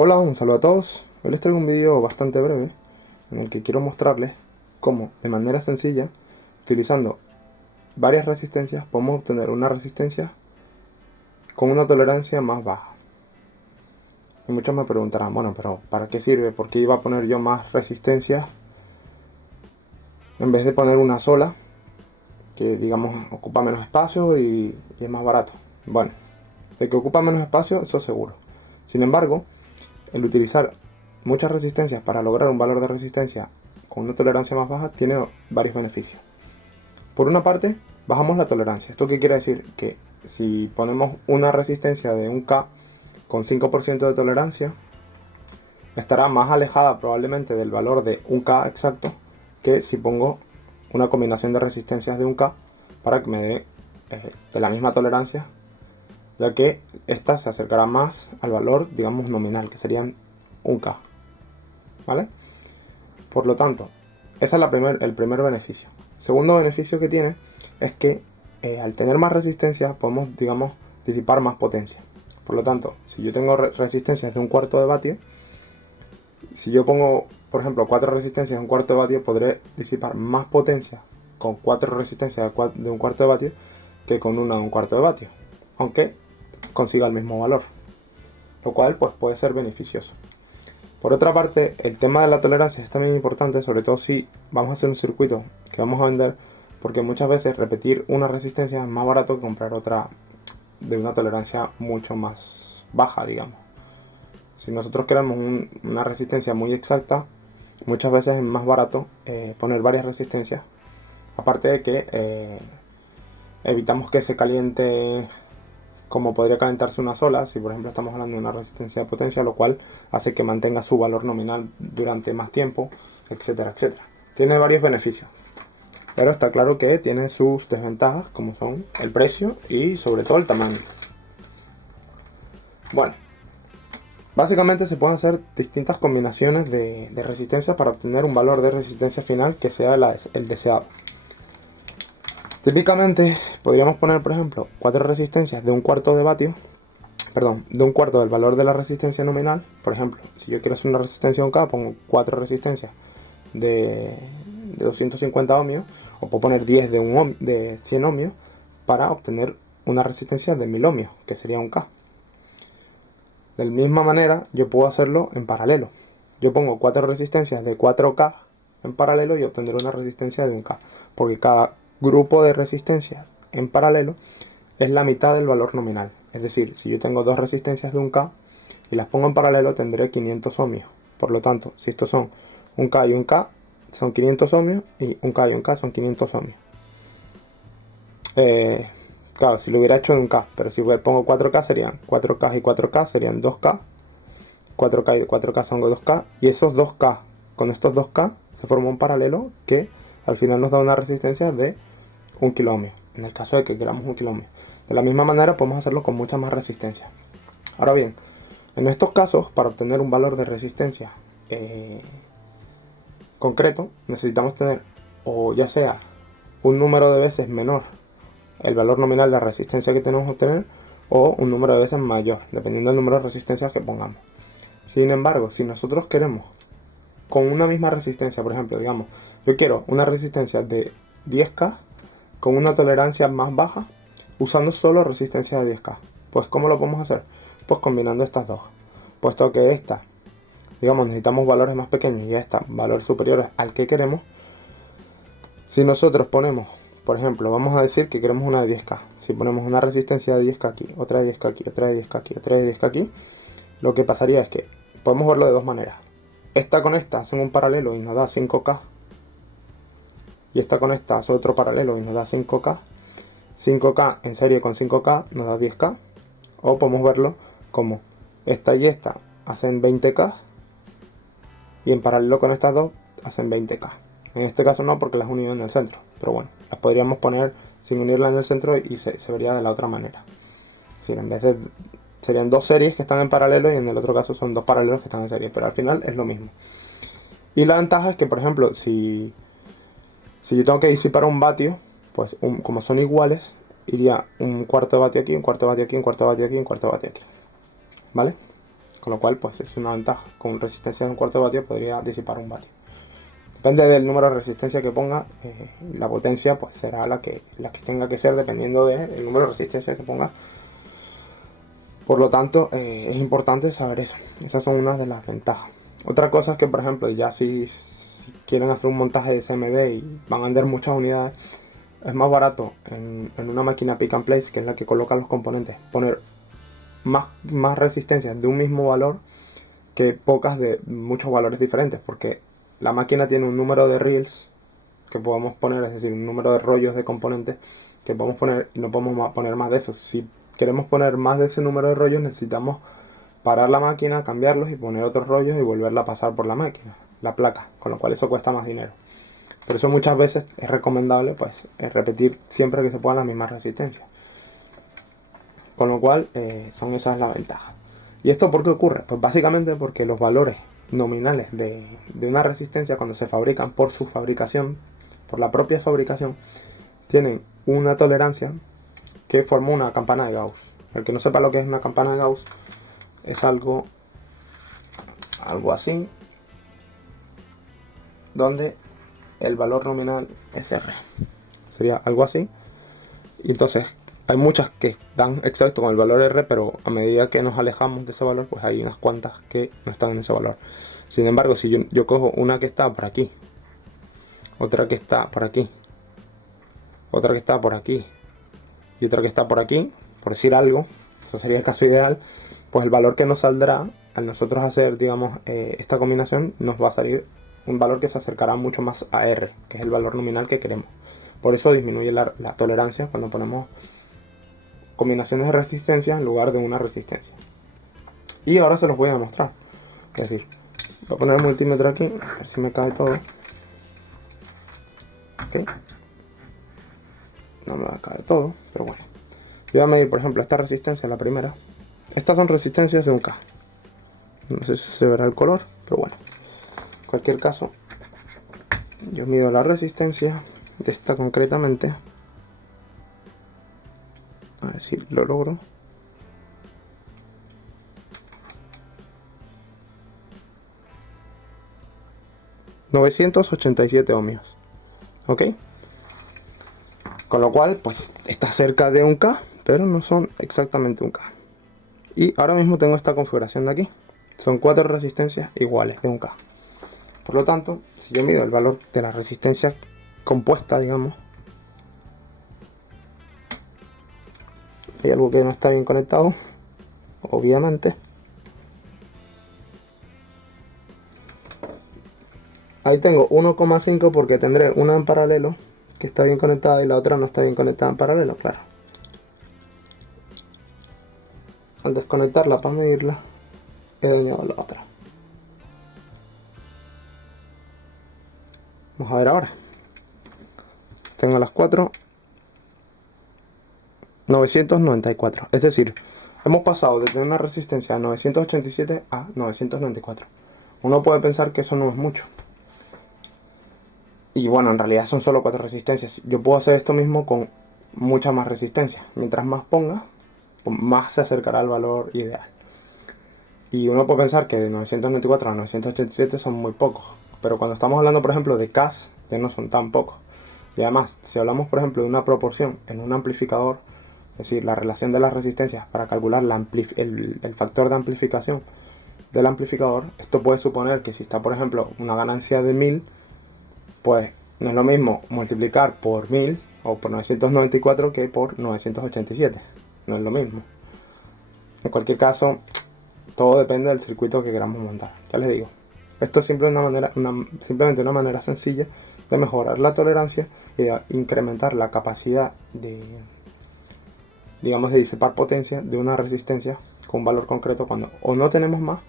Hola, un saludo a todos. Hoy les traigo un vídeo bastante breve en el que quiero mostrarles cómo, de manera sencilla, utilizando varias resistencias, podemos obtener una resistencia con una tolerancia más baja. Y muchos me preguntarán, bueno, pero ¿para qué sirve? ¿Por qué iba a poner yo más resistencias en vez de poner una sola, que digamos ocupa menos espacio y es más barato? Bueno, de que ocupa menos espacio, eso seguro. Sin embargo, el utilizar muchas resistencias para lograr un valor de resistencia con una tolerancia más baja tiene varios beneficios. Por una parte, bajamos la tolerancia. ¿Esto qué quiere decir? Que si ponemos una resistencia de 1K con 5% de tolerancia, estará más alejada probablemente del valor de 1K exacto que si pongo una combinación de resistencias de 1K para que me dé de la misma tolerancia, ya que esta se acercará más al valor, digamos, nominal, que serían 1K. ¿Vale? Por lo tanto, ese es el primer beneficio. Segundo beneficio que tiene es que al tener más resistencia podemos, digamos, disipar más potencia. Por lo tanto, si yo tengo resistencias de 1/4 de vatio, si yo pongo, por ejemplo, 4 resistencias de 1/4 de vatio, podré disipar más potencia con 4 resistencias de 1/4 de vatio que con una de 1/4 de vatio, aunque consiga el mismo valor, lo cual pues puede ser beneficioso. Por otra parte, el tema de la tolerancia es también importante, sobre todo si vamos a hacer un circuito que vamos a vender, porque muchas veces repetir una resistencia es más barato que comprar otra de una tolerancia mucho más baja, digamos. Si nosotros queremos una resistencia muy exacta, muchas veces es más barato poner varias resistencias, aparte de que evitamos que se caliente como podría calentarse una sola, si por ejemplo estamos hablando de una resistencia de potencia, lo cual hace que mantenga su valor nominal durante más tiempo, etcétera, etcétera. Tiene varios beneficios, pero está claro que tiene sus desventajas, como son el precio y sobre todo el tamaño. Bueno, básicamente se pueden hacer distintas combinaciones de resistencias para obtener un valor de resistencia final que sea el deseado. Típicamente podríamos poner, por ejemplo, 4 resistencias de 1/4 de vatio, perdón, de 1/4 del valor de la resistencia nominal. Por ejemplo, si yo quiero hacer una resistencia de 1K, pongo 4 resistencias de, de 250 ohmios, o puedo poner 10 de 100 ohmios para obtener una resistencia de 1000 ohmios, que sería 1K. De la misma manera, yo puedo hacerlo en paralelo. Yo pongo 4 resistencias de 4K en paralelo y obtendré una resistencia de 1K, porque cada grupo de resistencias en paralelo es la mitad del valor nominal. Es decir, si yo tengo dos resistencias de 1K y las pongo en paralelo, tendré 500 ohmios. Por lo tanto, si estos son 1K y 1K, son 500 ohmios, y 1K y 1K son 500 ohmios. Claro, si lo hubiera hecho en 1K, pero si pongo 4K serían 4K y 4K serían 2K, 4K y 4K son 2K, y esos 2K, con estos 2K se forma un paralelo que al final nos da una resistencia de 1 kilo ohmio, en el caso de que queramos 1 kilo ohmio. De la misma manera podemos hacerlo con mucha más resistencia. Ahora bien, en estos casos, para obtener un valor de resistencia concreto, necesitamos tener, o ya sea un número de veces menor el valor nominal de la resistencia que tenemos que obtener, o un número de veces mayor, dependiendo del número de resistencias que pongamos. Sin embargo, si nosotros queremos con una misma resistencia, por ejemplo, digamos, yo quiero una resistencia de 10K con una tolerancia más baja, usando solo resistencia de 10K. Pues ¿cómo lo podemos hacer? Pues combinando estas dos. Puesto que esta, digamos, necesitamos valores más pequeños y esta valores superiores al que queremos, si nosotros ponemos, por ejemplo, vamos a decir que queremos una de 10K. Si ponemos una resistencia de 10K aquí, otra de 10K aquí, otra de 10K aquí, otra de 10K aquí, lo que pasaría es que podemos verlo de dos maneras. Esta con esta hacen un paralelo y nos da 5K, y esta con esta hace otro paralelo y nos da 5K. 5K en serie con 5K nos da 10K. O podemos verlo como esta y esta hacen 20K y en paralelo con estas dos hacen 20K. En este caso no, porque las he unido en el centro, pero bueno, las podríamos poner sin unirlas en el centro y se vería de la otra manera. Es decir, en vez de serían dos series que están en paralelo y en el otro caso son dos paralelos que están en serie, pero al final es lo mismo. Y la ventaja es que, por ejemplo, si yo tengo que disipar un vatio, pues como son iguales, iría 1/4 de vatio aquí, 1/4 de vatio aquí, 1/4 de vatio aquí, 1/4 de vatio aquí. ¿Vale? con lo cual pues es una ventaja. Con resistencia de un cuarto de vatio podría disipar un vatio. Depende del número de resistencia que ponga, la potencia pues será la que tenga que ser dependiendo del número de resistencia que ponga. Por lo tanto, es importante saber eso. Esas son unas de las ventajas. Otra cosa es que, por ejemplo, ya si quieren hacer un montaje de CMD y van a vender muchas unidades, es más barato en una máquina pick and place, que es la que coloca los componentes, poner más resistencias de un mismo valor que pocas de muchos valores diferentes, porque la máquina tiene un número de reels que podemos poner, es decir, un número de rollos de componentes que podemos poner, y no podemos poner más de eso. Si queremos poner más de ese número de rollos, necesitamos parar la máquina, cambiarlos y poner otros rollos y volverla a pasar por la máquina, la placa, con lo cual eso cuesta más dinero. Por eso muchas veces es recomendable pues repetir siempre que se puedan las mismas resistencias. Con lo cual son esas las ventajas. ¿Y esto por qué ocurre? Pues básicamente porque los valores nominales de una resistencia, cuando se fabrican por su fabricación, por la propia fabricación, tienen una tolerancia que forma una campana de Gauss. El que no sepa lo que es una campana de Gauss, es algo así, donde el valor nominal es R. Sería algo así. Y entonces hay muchas que dan exacto con el valor R, pero a medida que nos alejamos de ese valor, pues hay unas cuantas que no están en ese valor. Sin embargo, si yo cojo una que está por aquí, otra que está por aquí, otra que está por aquí y otra que está por aquí, por decir algo, eso sería el caso ideal, pues el valor que nos saldrá al nosotros hacer, digamos, esta combinación, nos va a salir un valor que se acercará mucho más a R, que es el valor nominal que queremos. Por eso disminuye la tolerancia cuando ponemos combinaciones de resistencia en lugar de una resistencia. Y ahora se los voy a demostrar. Es decir, voy a poner el multímetro aquí, a ver si me cae todo. Ok. No me va a caer todo, pero bueno. Yo voy a medir, por ejemplo, esta resistencia, la primera. Estas son resistencias de un K. No sé si se verá el color, pero bueno. En cualquier caso, yo mido la resistencia de esta concretamente. A ver si lo logro. ...987 ohmios. ¿Ok? Con lo cual, pues está cerca de un K, pero no son exactamente un K. Y ahora mismo tengo esta configuración de aquí. Son 4 resistencias iguales de un K. Por lo tanto, si yo mido el valor de la resistencia compuesta, digamos, hay algo que no está bien conectado, obviamente. Ahí tengo 1,5 porque tendré una en paralelo que está bien conectada y la otra no está bien conectada en paralelo, claro. Al desconectarla para medirla, he dañado la otra. Vamos a ver ahora. Tengo las 4. 994. Es decir, hemos pasado de tener una resistencia de 987 a 994. Uno puede pensar que eso no es mucho. Y bueno, en realidad son solo 4 resistencias. Yo puedo hacer esto mismo con mucha más resistencia. Mientras más ponga, más se acercará al valor ideal. Y uno puede pensar que de 994 a 987 son muy pocos. Pero cuando estamos hablando, por ejemplo, de Ks, que no son tan pocos. Y además, si hablamos, por ejemplo, de una proporción en un amplificador, es decir, la relación de las resistencias para calcular el factor de amplificación del amplificador, esto puede suponer que si está, por ejemplo, una ganancia de 1000, pues no es lo mismo multiplicar por 1000 o por 994 que por 987. No es lo mismo. En cualquier caso, todo depende del circuito que queramos montar. Ya les digo, esto es simplemente una manera sencilla de mejorar la tolerancia y de incrementar la capacidad de, digamos, de disipar potencia de una resistencia con un valor concreto cuando o no tenemos más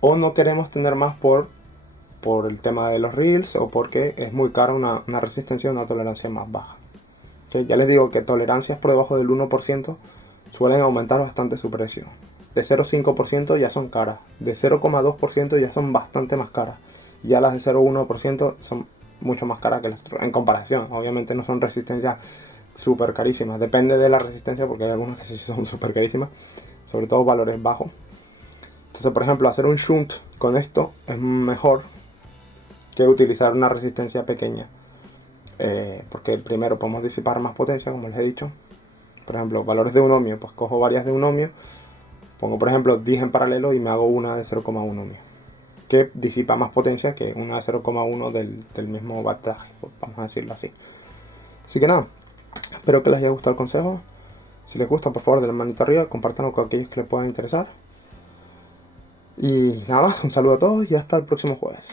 o no queremos tener más por el tema de los reels o porque es muy cara una resistencia o una tolerancia más baja. ¿Okay? Ya les digo que tolerancias por debajo del 1% suelen aumentar bastante su precio. De 0,5% ya son caras, de 0,2% ya son bastante más caras. Ya las de 0,1% son mucho más caras que las en comparación. Obviamente no son resistencias súper carísimas, depende de la resistencia porque hay algunas que sí son súper carísimas, sobre todo valores bajos. Entonces, por ejemplo, hacer un shunt con esto es mejor que utilizar una resistencia pequeña. Porque primero podemos disipar más potencia, como les he dicho. Por ejemplo, valores de un ohmio, pues cojo varias de un ohmio, pongo por ejemplo 10 en paralelo y me hago una de 0,1 ohmio, que disipa más potencia que una de 0,1 del mismo voltaje, pues vamos a decirlo así. Así que nada, espero que les haya gustado el consejo. Si les gusta, por favor, denle manito arriba, compártanlo con aquellos que les puedan interesar. Y nada más, un saludo a todos y hasta el próximo jueves.